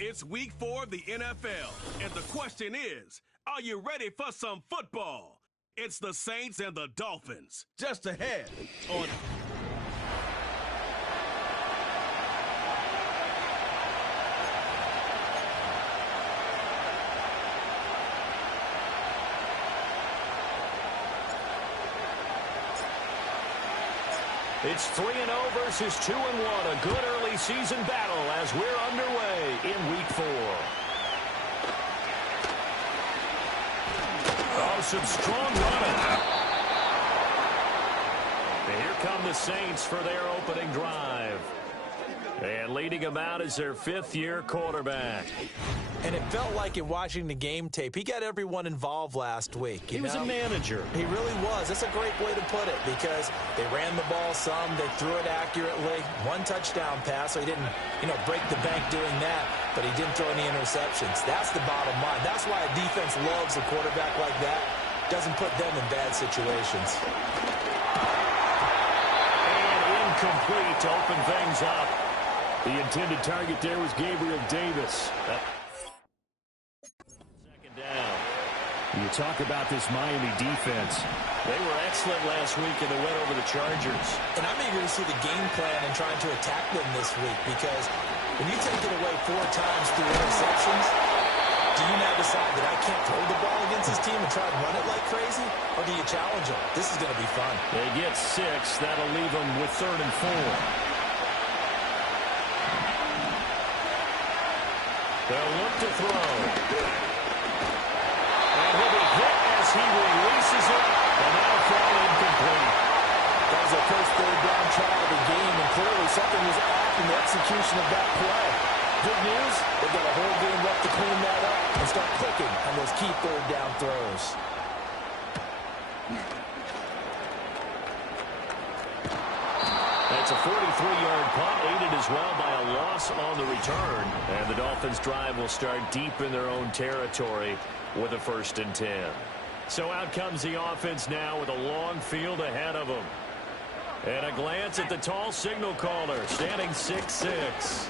It's week 4 of the NFL, and the question is, are you ready for some football? It's the Saints and the Dolphins. Just ahead on... It's 3-0 versus 2-1, a good early season battle as we're underway in week 4. Oh, some strong running. And here come the Saints for their opening drive. And leading them out is their fifth-year quarterback. And it felt like in watching the game tape, he got everyone involved last week. He was a manager. He really was. That's a great way to put it because they ran the ball some, they threw it accurately. One touchdown pass, so he didn't, break the bank doing that, but he didn't throw any interceptions. That's the bottom line. That's why a defense loves a quarterback like that. Doesn't put them in bad situations. And incomplete to open things up. The intended target there was Gabriel Davis. Second down. You talk about this Miami defense. They were excellent last week and they went over the Chargers. And I'm eager to see the game plan and trying to attack them this week because when you take it away 4 times through interceptions, do you now decide that I can't throw the ball against this team and try and run it like crazy? Or do you challenge them? This is going to be fun. They get 6. That'll leave them with 3rd and 4. They'll look to throw. And he'll be hit as he releases it. And that'll fall incomplete. That was their first third-down try of the game, and clearly something was off in the execution of that play. Good news, they've got a whole game left to clean that up and start clicking on those key third-down throws. That's a 43-yard punt, aided as well by a loss on the return. And the Dolphins' drive will start deep in their own territory with a 1st and 10. So out comes the offense now with a long field ahead of them. And a glance at the tall signal caller, standing 6'6".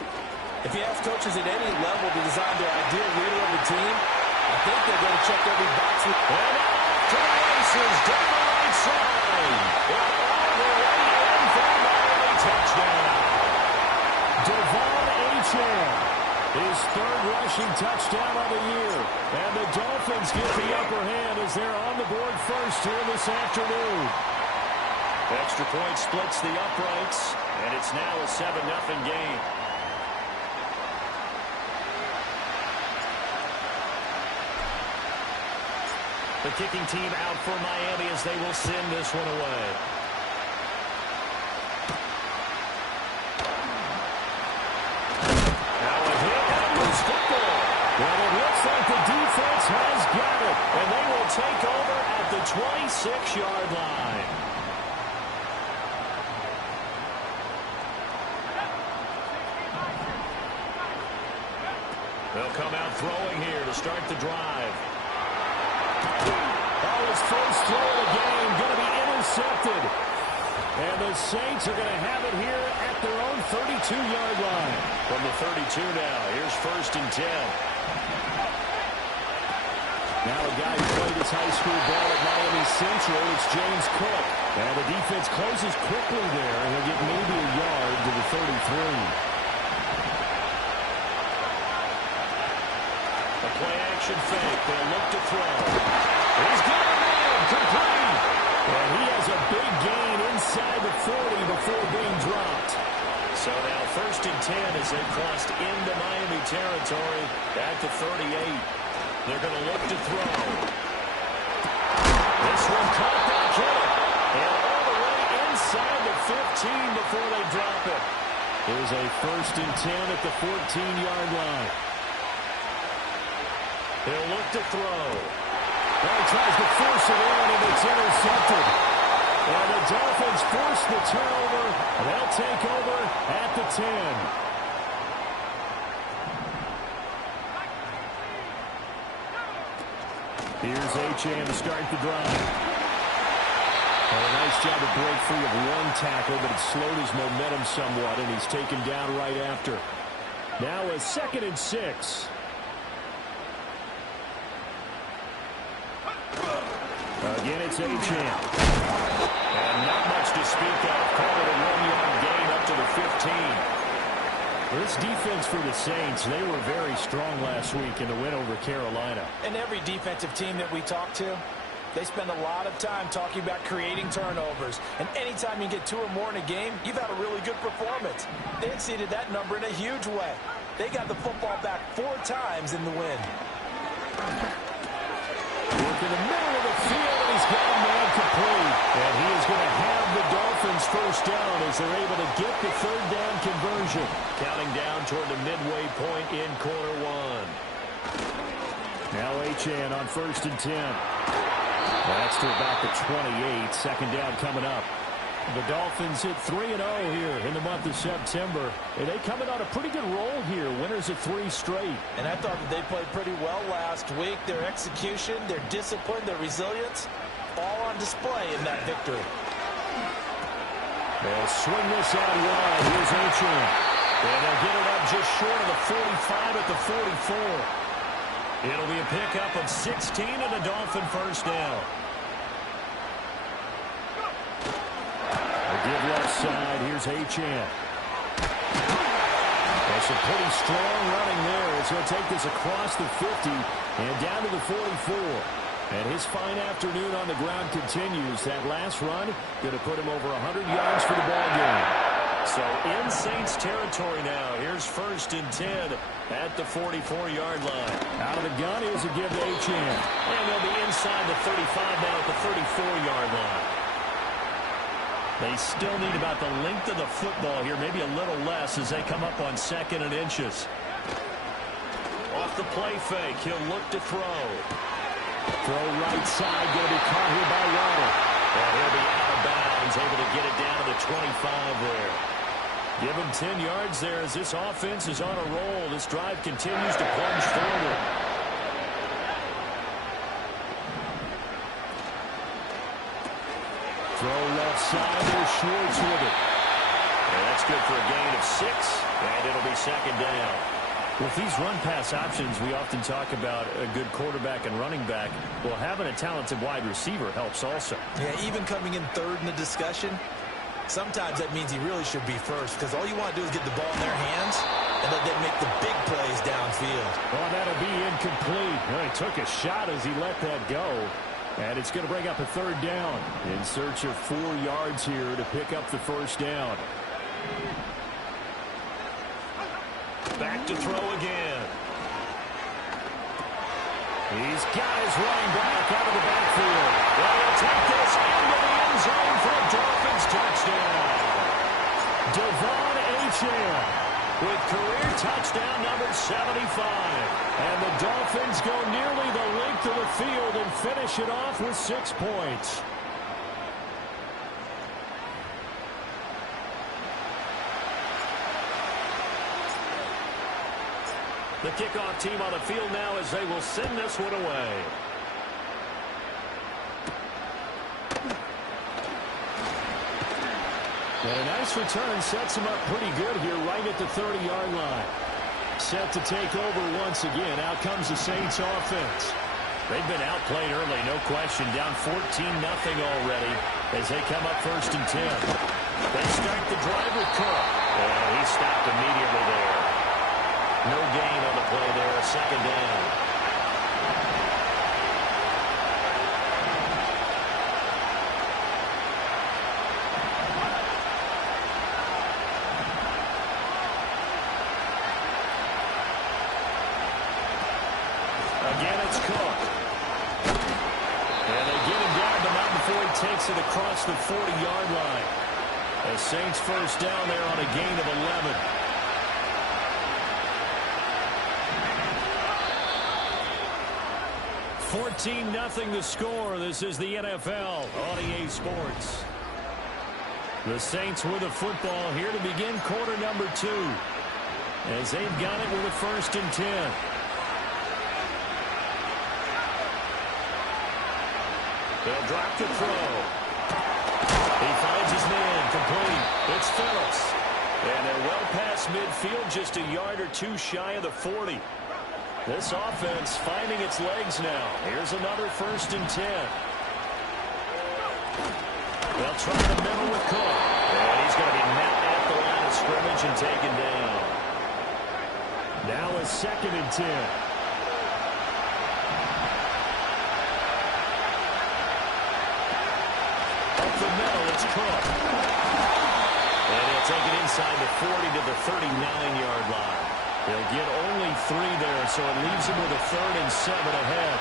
If you ask coaches at any level to design their ideal leader of the team, I think they're going to check every box. And off to the races down the right side. Touchdown. Devon Achane, his 3rd rushing touchdown of the year. And the Dolphins get the upper hand as they're on the board first here this afternoon. Extra point splits the uprights, and it's now a 7-0 game. The kicking team out for Miami as they will send this one away. Well, it looks like the defense has got it, and they will take over at the 26-yard line. They'll come out throwing here to start the drive. Oh, his first throw of the game going to be intercepted. And the Saints are going to have it here at their own 32-yard line. From the 32 now, here's 1st and 10. Now a guy who played his high school ball at Miami Central, it's James Cook. And the defense closes quickly there, and he'll get maybe a yard to the 33. A play-action fake. They'll look to throw. He's got a man complete. And he has a big gain inside the 40 before being dropped. So now 1st and 10 as they crossed into Miami territory at the 38. They're going to look to throw. This one caught back in. And all the way inside the 15 before they drop it. Here's a 1st and 10 at the 14-yard line. They'll look to throw. Well, he tries to force it in, and it's intercepted. And the Dolphins force the turnover. They'll take over at the 10. Here's Achane to start the drive. And a nice job to break free of one tackle, but it slowed his momentum somewhat, and he's taken down right after. Now a 2nd and 6. Again, it's Achane. And not much to speak of. Call it a 1-yard gain up to the 15. This defense for the Saints, they were very strong last week in the win over Carolina. And every defensive team that we talk to, they spend a lot of time talking about creating turnovers. And anytime you get 2 or more in a game, you've had a really good performance. They exceeded that number in a huge way. They got the football back 4 times in the win. Work in the middle of the field, and he's got a man complete. And he is going to have the Dolphins first down as they're able to get the 3rd down conversion. Counting down toward the midway point in quarter 1. Now Achane on 1st and 10. That's to about the 28. 2nd down coming up. The Dolphins hit 3-0 here in the month of September. And they coming on a pretty good roll here. Winners of 3 straight. And I thought that they played pretty well last week. Their execution, their discipline, their resilience, all on display in that victory. They'll swing this out wide. Here's Achane. And they'll get it up just short of the 45 at the 44. It'll be a pickup of 16 and a Dolphin first down. Give left side. Here's Achane. That's a pretty strong running there as he'll take this across the 50 and down to the 44. And his fine afternoon on the ground continues. That last run going to put him over 100 yards for the ball game. So in Saints territory now. Here's 1st and 10 at the 44-yard line. Out of the gun is a give to Achane. And they'll be inside the 35 now at the 34-yard line. They still need about the length of the football here, maybe a little less as they come up on 2nd and inches. Off the play fake, he'll look to throw. Throw right side, going to be caught here by Waddle. And he'll be out of bounds, able to get it down to the 25 there. Give him 10 yards there as this offense is on a roll. This drive continues to plunge forward. Throw left side, there's Schwartz with it. And that's good for a gain of 6, and it'll be 2nd down. With these run-pass options, we often talk about a good quarterback and running back. Well, having a talented wide receiver helps also. Yeah, even coming in 3rd in the discussion, sometimes that means he really should be first because all you want to do is get the ball in their hands and let them make the big plays downfield. Well, that'll be incomplete. Well, he took a shot as he let that go. And it's going to bring up a 3rd down. In search of 4 yards here to pick up the first down. Back to throw again. He's got his running back out of the backfield. Well, he'll take this into the end zone for a Dolphins touchdown. Devon Achane with career touchdown number 75. And the Dolphins go nearly the length of the field and finish it off with 6 points. The kickoff team on the field now as they will send this one away. And a nice return sets him up pretty good here right at the 30-yard line. Set to take over once again. Out comes the Saints offense. They've been outplayed early, no question. Down 14-0 already as they come up 1st and 10. They start the drive with Cook. And he stopped immediately there. No gain on the play there, 2nd down. Again, it's Cook. And they get him down, but not before he takes it across the 40-yard line. The Saints first down there on a gain of 11. 14-0 the score. This is the NFL on EA Sports. The Saints with the football here to begin quarter number 2. As they've got it with a 1st and 10. They'll drop to throw. He finds his man, complete. It's Phillips. And they're well past midfield, just a yard or two shy of the 40. This offense finding its legs now. Here's another 1st and 10. They'll try the middle with Cook. And he's going to be met at the line of scrimmage and taken down. Now a 2nd and 10. Up the middle, it's Cook. And he'll take it inside the 40 to the 39-yard line. They'll get only 3 there, so it leaves him with a 3rd and 7 ahead.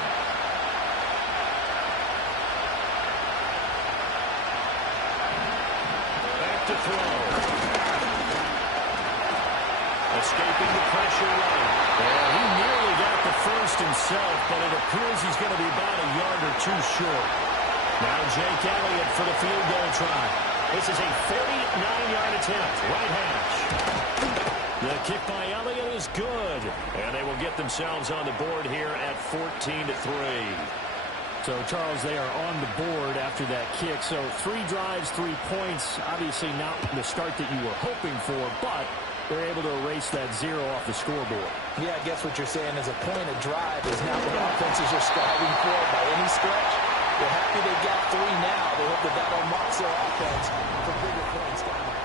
Back to throw. Escaping the pressure right. Well, he nearly got the 1st himself, but it appears he's going to be about a yard or 2 short. Now Jake Elliott for the field goal try. This is a 49-yard attempt, right hash. The kick by Elliott is good, and they will get themselves on the board here at 14-3. So, Charles, they are on the board after that kick. So 3 drives, 3 points. Obviously not the start that you were hoping for, but they're able to erase that 0 off the scoreboard. Yeah, I guess what you're saying is a point of drive is not what offenses are striving for by any stretch. They're happy they got 3 now. They hope that unlocks their offense for bigger points down there.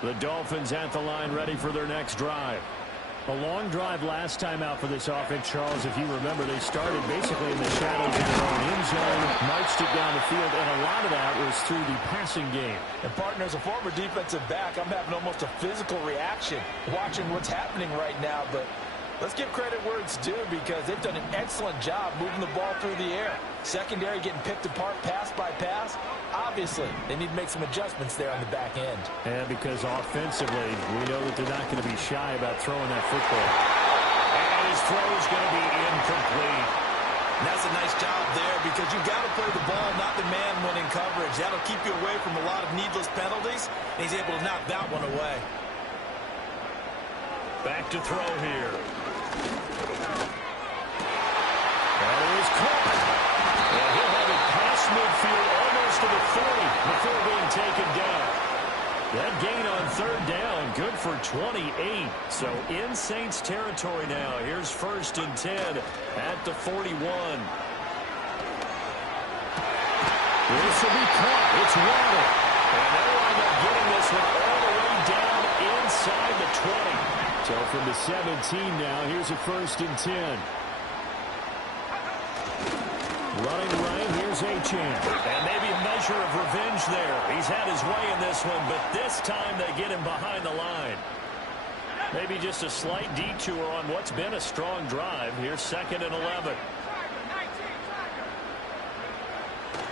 The Dolphins at the line ready for their next drive. A long drive last time out for this offense, Charles. If you remember, they started basically in the shadows of their own end zone, marched it down the field, and a lot of that was through the passing game. And, partner, as a former defensive back, I'm having almost a physical reaction watching what's happening right now. But let's give credit where it's due because they've done an excellent job moving the ball through the air. Secondary getting picked apart pass by pass. Obviously, they need to make some adjustments there on the back end. And because offensively, we know that they're not going to be shy about throwing that football. And his throw is going to be incomplete. And that's a nice job there because you've got to play the ball, not the man when in coverage. That'll keep you away from a lot of needless penalties. And he's able to knock that one away. Back to throw here. That is caught. And he'll have it past midfield almost to the 40 before being taken down. That gain on 3rd down, good for 28. So in Saints territory now. Here's 1st and 10 at the 41. This will be caught. It's Waddle. And they'll wind up getting this one all the way down inside the 20. So from the 17 now, here's a 1st and 10. Running right, here's Achane. And maybe a measure of revenge there. He's had his way in this one, but this time they get him behind the line. Maybe just a slight detour on what's been a strong drive. Here's 2nd and 11.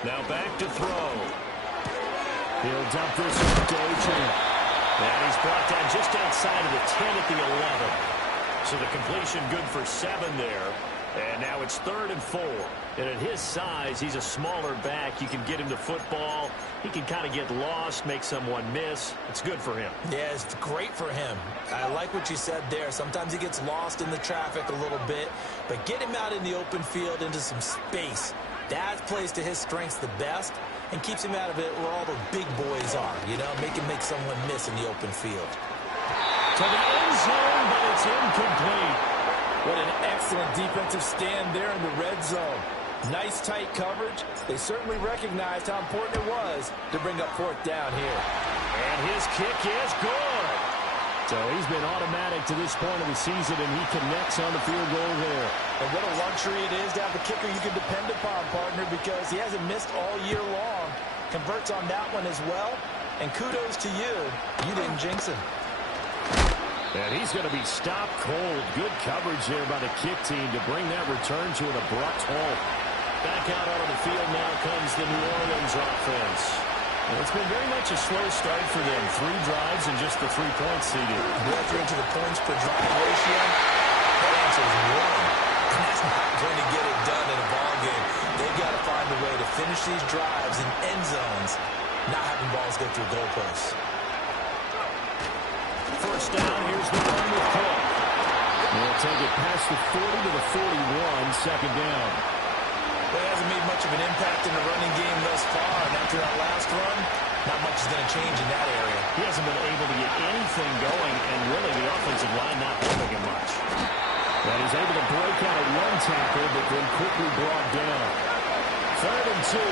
Now back to throw. He'll dump this one to Achane. And he's brought down just outside of the 10 at the 11. So the completion good for 7 there. And now it's 3rd and 4. And at his size, he's a smaller back. You can get him the football. He can kind of get lost, make someone miss. It's good for him. Yeah, it's great for him. I like what you said there. Sometimes he gets lost in the traffic a little bit. But get him out in the open field into some space. That plays to his strengths the best and keeps him out of it where all the big boys are. You know, make him make someone miss in the open field. To the end zone, but it's incomplete. What an excellent defensive stand there in the red zone. Nice tight coverage. They certainly recognized how important it was to bring up 4th down here. And his kick is good. So he's been automatic to this point of the season, and he connects on the field goal there. And what a luxury it is to have a kicker you can depend upon, partner, because he hasn't missed all year long. Converts on that one as well. And kudos to you. You didn't jinx him. And he's going to be stopped cold. Good coverage there by the kick team to bring that return to an abrupt halt. Back out onto the field now comes the New Orleans offense. It's been very much a slow start for them. 3 drives and just the 3 points seeded. If you're into the points per drive ratio, that answer is 1. And that's not going to get it done in a ball game. They've got to find a way to finish these drives in end zones, not having balls go through goalposts. First down, here's the run with Cook. They'll take it past the 40 to the 41, second down. Well, he hasn't made much of an impact in the running game thus far, and after that last run, not much is going to change in that area. He hasn't been able to get anything going, and really the offensive line not helping him much. But he's able to break out at 1 tackle, but then quickly brought down. 3rd and 2.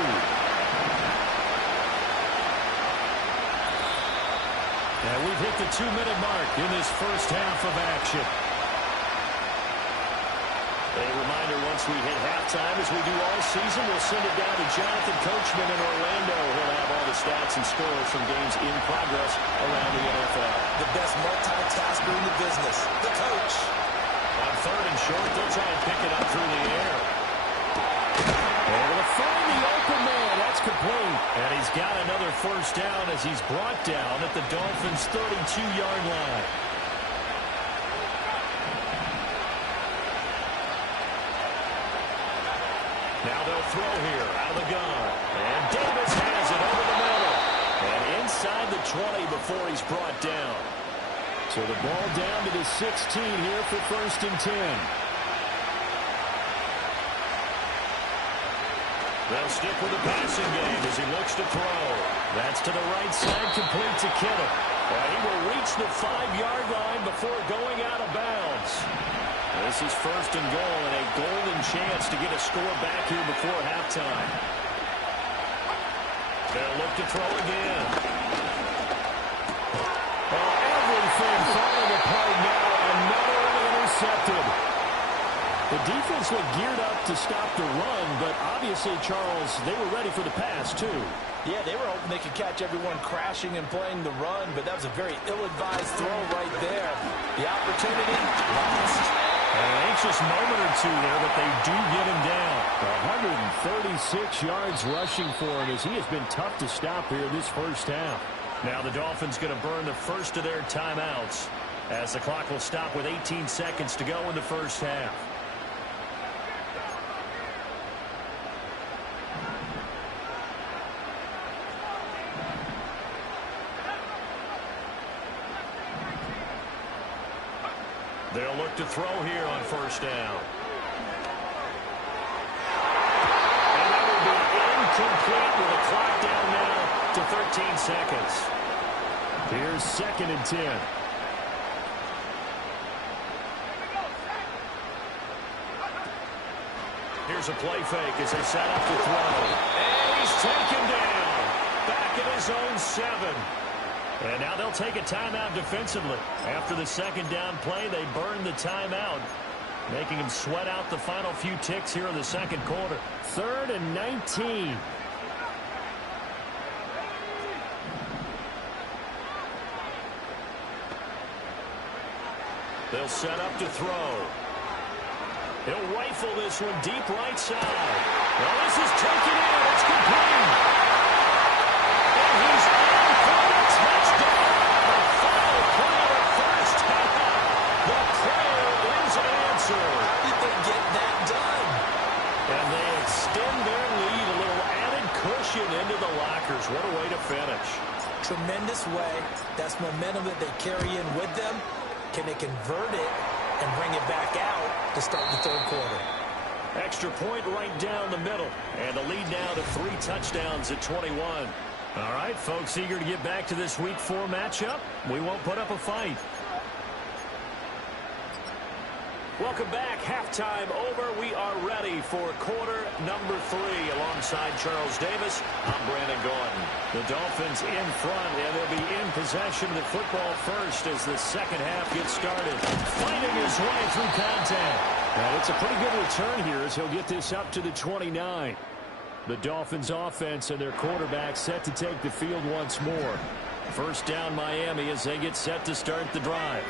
And we've hit the 2-minute mark in this first half of action. A reminder, once we hit halftime, as we do all season, we'll send it down to Jonathan Coachman in Orlando. He'll have all the stats and scores from games in progress around the NFL. The best multitasker in the business, the coach. On 3rd and short, they'll try and pick it up through the air. Able to find the open man. That's complete. And he's got another first down as he's brought down at the Dolphins' 32-yard line. Now they'll throw here out of the gun. And Davis has it over the middle. And inside the 20 before he's brought down. So the ball down to the 16 here for 1st and 10. They'll stick with the passing game as he looks to throw. That's to the right side, complete to Kittle. He will reach the 5-yard line before going out of bounds. This is 1st and goal and a golden chance to get a score back here before halftime. They'll look to throw again. Everything falling apart now. Another one intercepted. The defense looked geared up to stop the run, but obviously, Charles, they were ready for the pass, too. Yeah, they were hoping they could catch everyone crashing and playing the run, but that was a very ill-advised throw right there. The opportunity lost. An anxious moment or two there, but they do get him down. 136 yards rushing for him as he has been tough to stop here this first half. Now the Dolphins going to burn the first of their timeouts as the clock will stop with 18 seconds to go in the first half. They'll look to throw here on first down. And that will be incomplete with a clock down now to 13 seconds. Here's 2nd and 10. Here's a play fake as they set up to throw. And he's taken down. Back at his own 7. And now they'll take a timeout defensively. After the 2nd down play, they burn the timeout, making them sweat out the final few ticks here in the 2nd quarter. 3rd and 19. They'll set up to throw. He'll rifle this one deep right side. Well, this is taken in. It's complete. And he's in for the touchdown. The final play of the first half. The prayer is answered. Did they get that done? And they extend their lead, a little added cushion into the lockers. What a way to finish. Tremendous way. That's momentum that they carry in with them. Can they convert it and bring it back out to start the 3rd quarter? Extra point right down the middle. And the lead now to 3 touchdowns at 21. All right, folks, eager to get back to this Week 4 matchup. We won't put up a fight. Welcome back. Halftime over. We are ready for quarter number 3. Alongside Charles Davis, I'm Brandon Gordon. The Dolphins in front, and they'll be in possession of the football first as the 2nd half gets started. Fighting his way through contact. And it's a pretty good return here as he'll get this up to the 29. The Dolphins offense and their quarterback set to take the field once more. First down Miami as they get set to start the drive.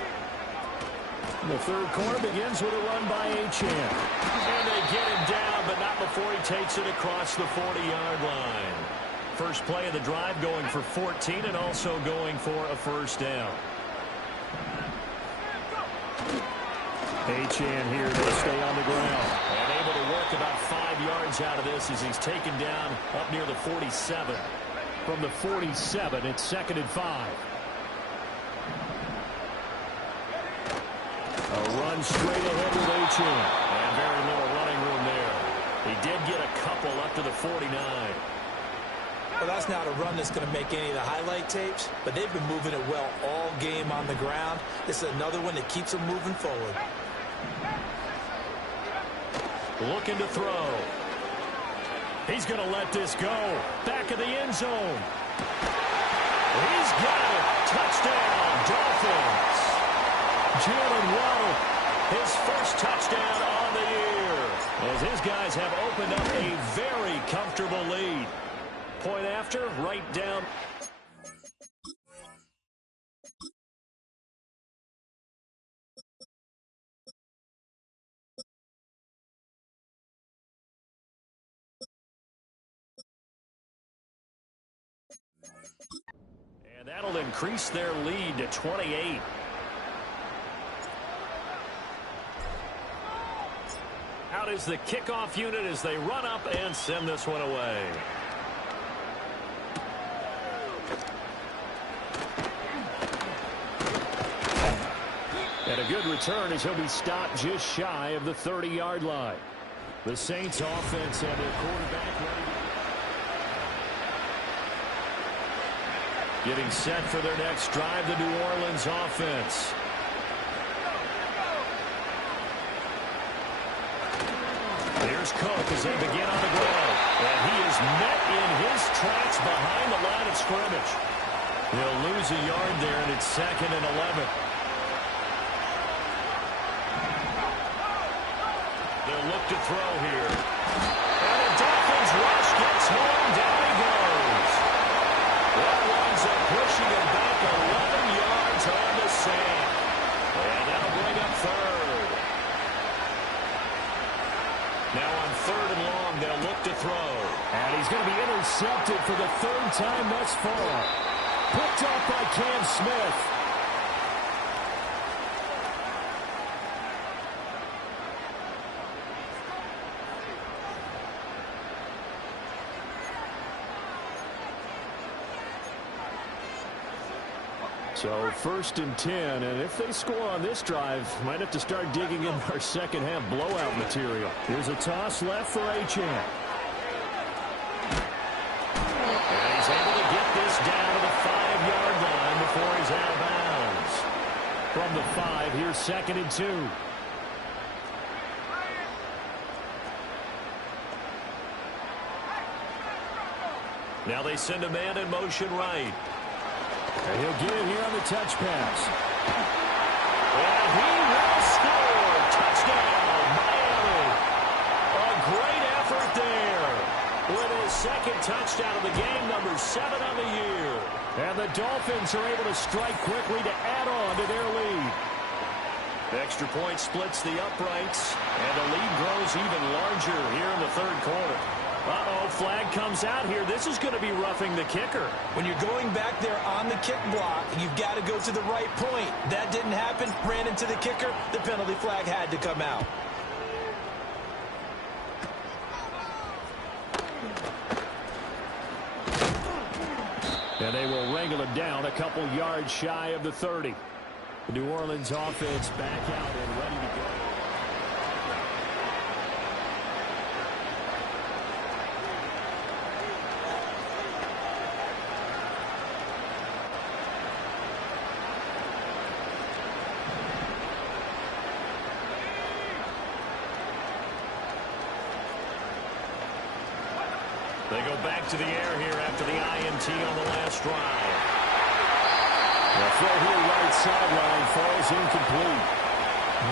The 3rd quarter begins with a run by Achane. And they get him down, but not before he takes it across the 40-yard line. First play of the drive going for 14 and also going for a first down. Achane here to stay on the ground. And able to work about 5 yards out of this as he's taken down up near the 47. From the 47, it's 2nd and 5. A run straight ahead with Achane. And very little running room there. He did get a couple up to the 49. Well, that's not a run that's going to make any of the highlight tapes, but they've been moving it well all game on the ground. This is another one that keeps them moving forward. Looking to throw. He's going to let this go. Back of the end zone. He's got it. Touchdown, Dolphins. Jalen Waddle, his first touchdown on the year, as his guys have opened up a very comfortable lead. Point after, right down. And that'll increase their lead to 28. Out is the kickoff unit as they run up and send this one away. And a good return as he'll be stopped just shy of the 30-yard line. The Saints offense and their quarterback ready to getting set for their next drive, the New Orleans offense. Here's Cook as they begin on the ground. And he is met in his tracks behind the line of scrimmage. He'll lose a yard there, and it's 2nd and 11. They'll look to throw here. And the Dolphins rush gets home. Down he goes. That winds up pushing him back 11 yards on the sand. And that'll bring up 3rd. Now on 3rd and long, they'll look to throw. And he's going to be intercepted for the 3rd time thus far. Picked up by Cam Smith. So 1st and 10, and if they score on this drive, might have to start digging in our second half blowout material. Here's a toss left for Achane. And he's able to get this down to the 5-yard line before he's out of bounds. From the 5, here's 2nd and 2. Now they send a man in motion right. And he'll get it here on the touch pass. And he will score. Touchdown, Miami. A great effort there. With his 2nd touchdown of the game, number 7 on the year. And the Dolphins are able to strike quickly to add on to their lead. The extra point splits the uprights, and the lead grows even larger here in the 3rd quarter. Uh-oh, flag comes out here. This is going to be roughing the kicker. When you're going back there on the kick block, you've got to go to the right point. That didn't happen. Ran into the kicker. The penalty flag had to come out. And they will wrangle him down a couple yards shy of the 30. The New Orleans offense back out and ready to go. They go back to the air here after the INT on the last drive. The throw here right sideline falls incomplete.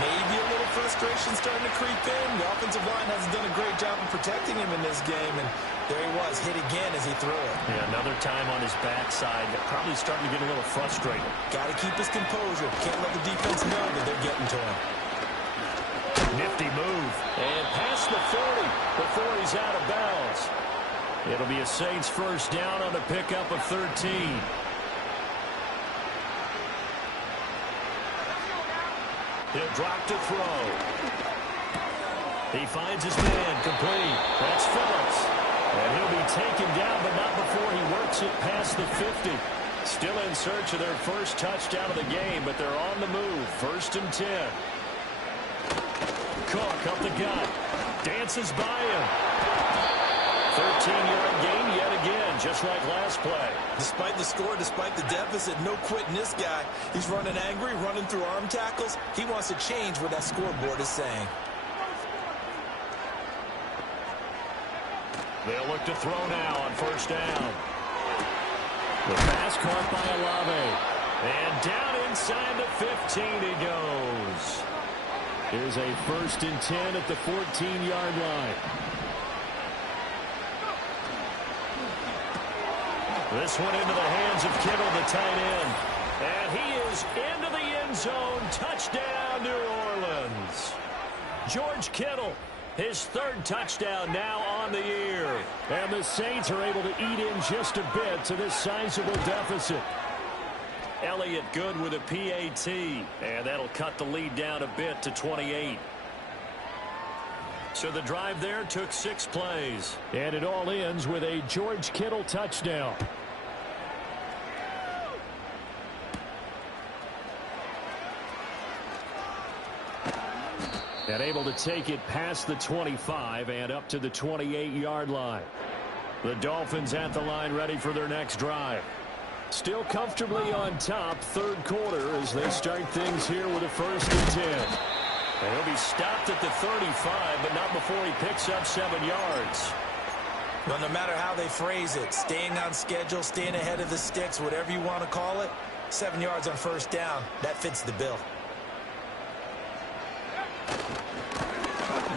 Maybe a little frustration starting to creep in. The offensive line hasn't done a great job of protecting him in this game, and there he was, hit again as he threw it. Yeah, another time on his backside. Probably starting to get a little frustrated. Got to keep his composure. Can't let the defense know that they're getting to him. Nifty move. And past the 40 before he's out of bounds. It'll be a Saints first down on a pickup of 13. He'll drop to throw. He finds his man complete. That's Phillips. And he'll be taken down, but not before he works it past the 50. Still in search of their first touchdown of the game, but they're on the move. 1st and 10. Cook up the gut. Dances by him. 13-yard gain yet again, just like last play. Despite the score, despite the deficit, no quitting this guy. He's running angry, running through arm tackles. He wants to change what that scoreboard is saying. They'll look to throw now on 1st down. The pass caught by Olave. And down inside the 15 he goes. Here's a 1st and 10 at the 14-yard line. This one into the hands of Kittle, the tight end. And he is into the end zone. Touchdown, New Orleans. George Kittle, his 3rd touchdown now on the year. And the Saints are able to eat in just a bit to this sizable deficit. Elliott good with a PAT. And that'll cut the lead down a bit to 28. So the drive there took 6 plays. And it all ends with a George Kittle touchdown. And able to take it past the 25 and up to the 28-yard line. The Dolphins at the line ready for their next drive. Still comfortably on top, 3rd quarter as they start things here with a 1st and 10. And he'll be stopped at the 35, but not before he picks up 7 yards. Well, no matter how they phrase it, staying on schedule, staying ahead of the sticks, whatever you want to call it, 7 yards on 1st down, that fits the bill.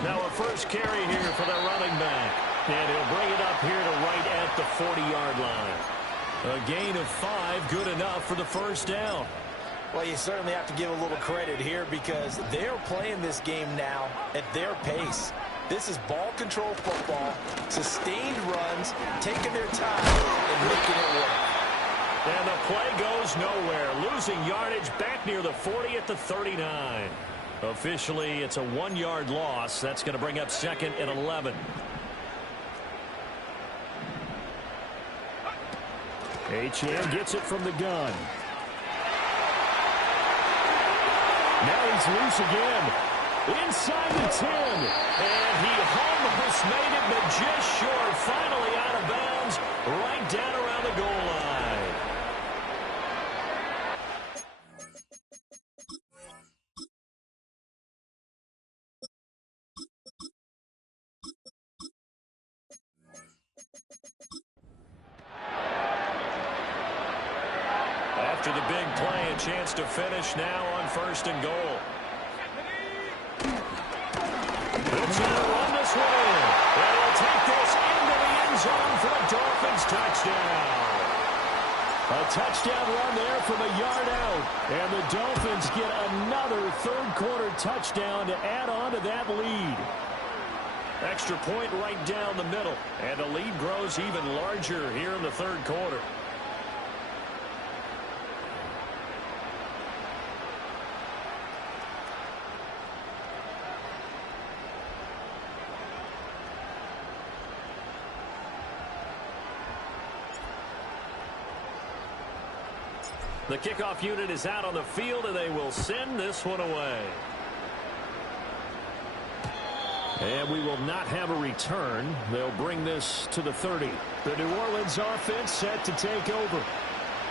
Now a first carry here for the running back. And he'll bring it up here to right at the 40-yard line. A gain of 5, good enough for the 1st down. Well, you certainly have to give a little credit here because they're playing this game now at their pace. This is ball control football, sustained runs, taking their time and making it work. And the play goes nowhere, losing yardage back near the 40 at the 39. Officially, it's a 1-yard loss. That's going to bring up 2nd and 11. H.M. gets it from the gun. Now he's loose again. Inside the 10. And he almost made it, but just short. Finally out of bounds, right down around the goal line. After the big play, a chance to finish now on 1st and goal. It's going to run this one in. And he'll take this into the end zone for a Dolphins touchdown. A touchdown run there from a yard out. And the Dolphins get another 3rd quarter touchdown to add on to that lead. Extra point right down the middle. And the lead grows even larger here in the 3rd quarter. The kickoff unit is out on the field, and they will send this one away. And we will not have a return. They'll bring this to the 30. The New Orleans offense set to take over.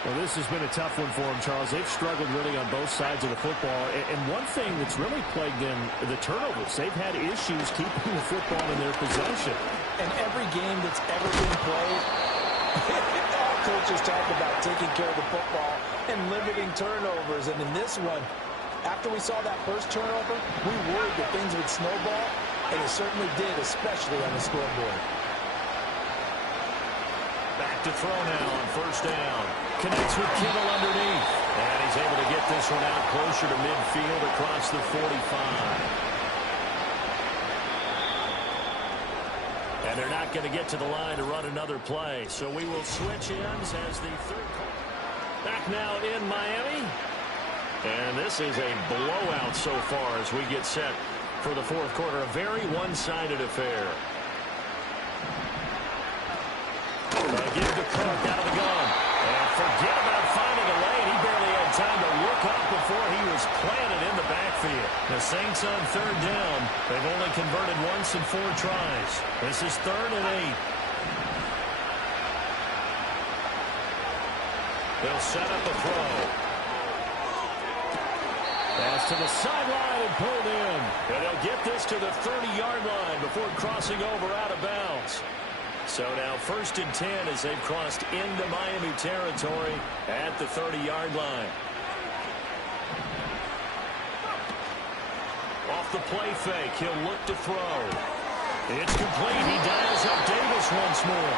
Well, this has been a tough one for them, Charles. They've struggled really on both sides of the football. And one thing that's really plagued them, the turnovers. They've had issues keeping the football in their possession. And every game that's ever been played, all coaches talk about taking care of the football and limiting turnovers. And in this one, after we saw that first turnover, we worried that things would snowball, and it certainly did, especially on the scoreboard. Back to throw now on 1st down. Connects with Kittle underneath. And he's able to get this one out closer to midfield across the 45. And And they're not going to get to the line to run another play. So we will switch ends as the third quarter. Back now in Miami. And this is a blowout so far as we get set for the fourth quarter. A very one-sided affair. They give to Cook out of the gun. And forget about finding a lane. He barely had time to look up before he was planted in the backfield. The Saints on third down. They've only converted once in 4 tries. This is 3rd and 8. They'll set up a throw. Pass to the sideline and pulled in. And they'll get this to the 30-yard line before crossing over out of bounds. So now 1st and 10 as they've crossed into Miami territory at the 30-yard line. Off the play fake, he'll look to throw. It's complete. He dials up Davis once more.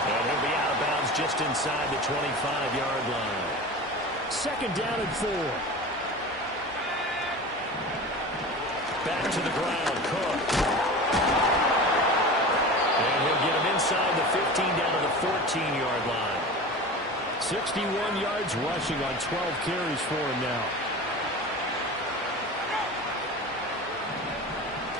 And he'll be out of bounds just inside the 25-yard line. 2nd down and 4. Back to the ground, Cook. And he'll get him inside the 15 down to the 14-yard line. 61 yards rushing on 12 carries for him now.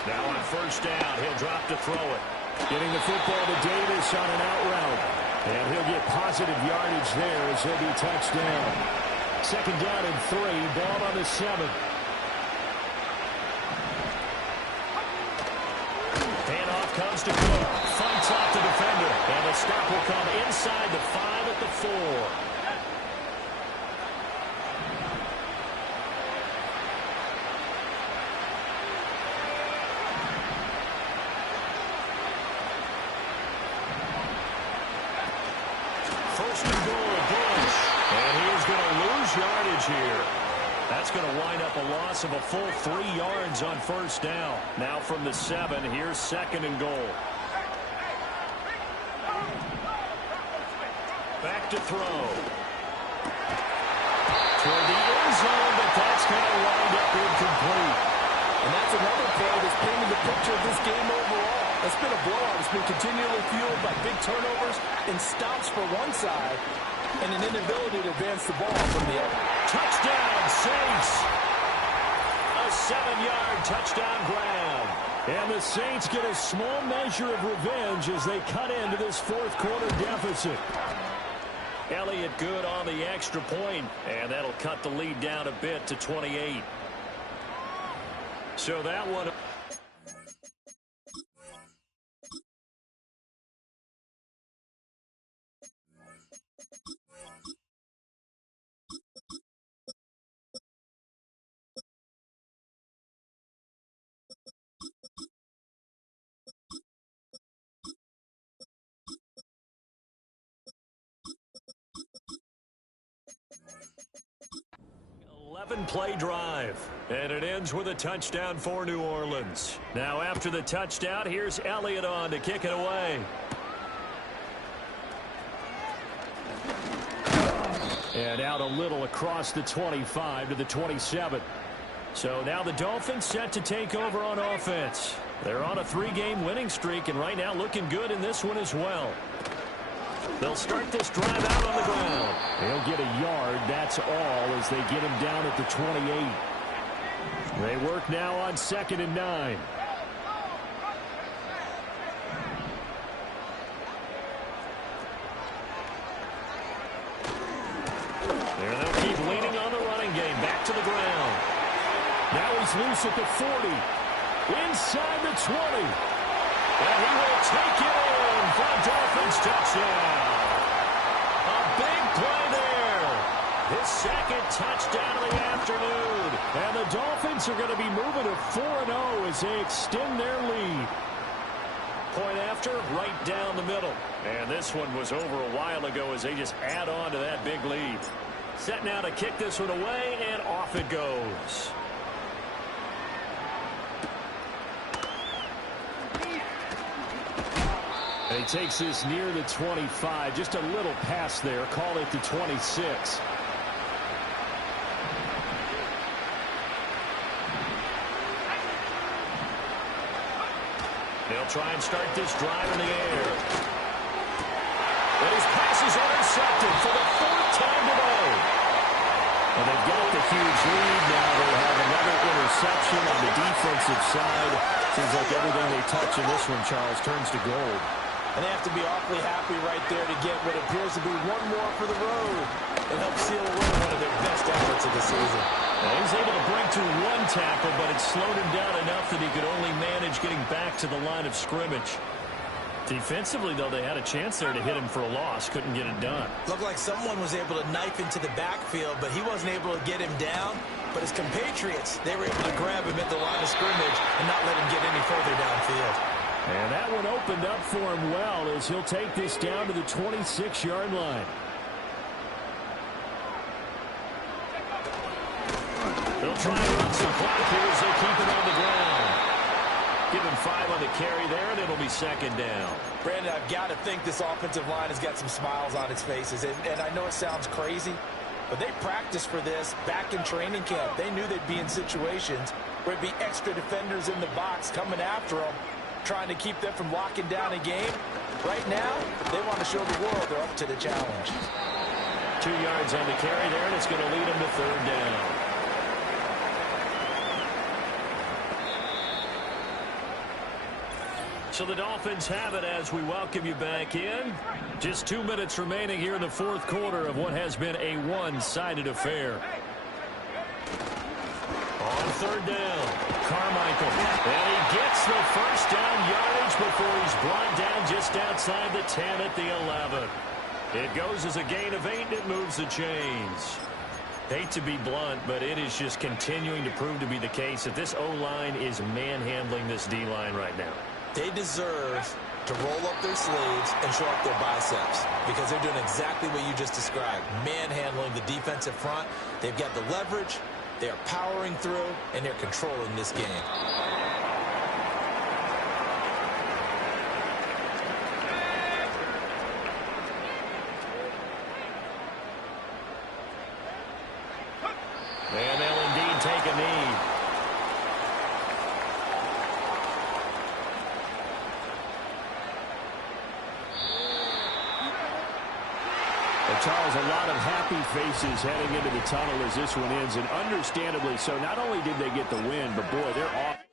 Now on 1st down, he'll drop to throw it. Getting the football to Davis on an out route. And he'll get positive yardage there as he'll be touchdown. 2nd down and 3, ball on the 7. Handoff comes to Cook. Fights off the defender. And the stop will come inside the 5 at the 4. Yardage here. That's going to wind up a loss of a full 3 yards on 1st down. Now from the 7, here's 2nd and goal. Back to throw. Toward the end zone, but that's going to wind up incomplete. And that's another play that's painted the picture of this game overall. It's been a blowout. It's been continually fueled by big turnovers and stops for one side, and an inability to advance the ball from the other. Touchdown, Saints! A 7-yard touchdown grab. And the Saints get a small measure of revenge as they cut into this fourth quarter deficit. Elliott good on the extra point, and that'll cut the lead down a bit to 28. So that one... play drive, and it ends with a touchdown for New Orleans. Now after the touchdown, here's Elliott on to kick it away. And out a little across the 25 to the 27. So now the Dolphins set to take over on offense. They're on a 3-game winning streak, and right now looking good in this one as well. They'll start this drive out on the ground. They'll get a yard, that's all, as they get him down at the 28. They work now on 2nd and 9. There they'll keep leaning on the running game. Back to the ground. Now he's loose at the 40. Inside the 20. And he will take it in for a Dolphins touchdown. A big play there. His 2nd touchdown of the afternoon. And the Dolphins are going to be moving to 4-0 as they extend their lead. Point after, right down the middle. And this one was over a while ago as they just add on to that big lead. Set now to kick this one away, and off it goes. And he takes this near the 25. Just a little pass there. Call it the 26. They'll try and start this drive in the air. And his pass is intercepted for the 4th time today. And they've got the huge lead now. They have another interception on the defensive side. Seems like everything they touch in this one, Charles, turns to gold. And they have to be awfully happy right there to get what appears to be one more for the road and help seal away one of their best efforts of the season. Well, he was able to break through 1 tackle, but it slowed him down enough that he could only manage getting back to the line of scrimmage. Defensively, though, they had a chance there to hit him for a loss. Couldn't get it done. Looked like someone was able to knife into the backfield, but he wasn't able to get him down. But his compatriots, they were able to grab him at the line of scrimmage and not let him get any further downfield. And that one opened up for him well as he'll take this down to the 26-yard line. They'll try and run some clock here as they keep it on the ground. Give him 5 on the carry there, and it'll be 2nd down. Brandon, I've got to think this offensive line has got some smiles on its faces. And I know it sounds crazy, but they practiced for this back in training camp. They knew they'd be in situations where it'd be extra defenders in the box coming after them, trying to keep them from locking down a game. Right now, they want to show the world they're up to the challenge. 2 yards on the carry there, and it's going to lead them to 3rd down. So the Dolphins have it as we welcome you back in. Just 2 minutes remaining here in the 4th quarter of what has been a one-sided affair. On 3rd down, Carmichael. And he gets the 1st down yardage before he's brought down just outside the 10 at the 11. It goes as a gain of 8, and it moves the chains. Hate to be blunt, but it is just continuing to prove to be the case that this O-line is manhandling this D-line right now. They deserve to roll up their sleeves and show up their biceps because they're doing exactly what you just described, manhandling the defensive front. They've got the leverage, they're powering through, and they're controlling this game. And they'll indeed take a knee. Charles, a lot of happy faces heading into the tunnel as this one ends, and understandably so. Not only did they get the win, but boy, they're off.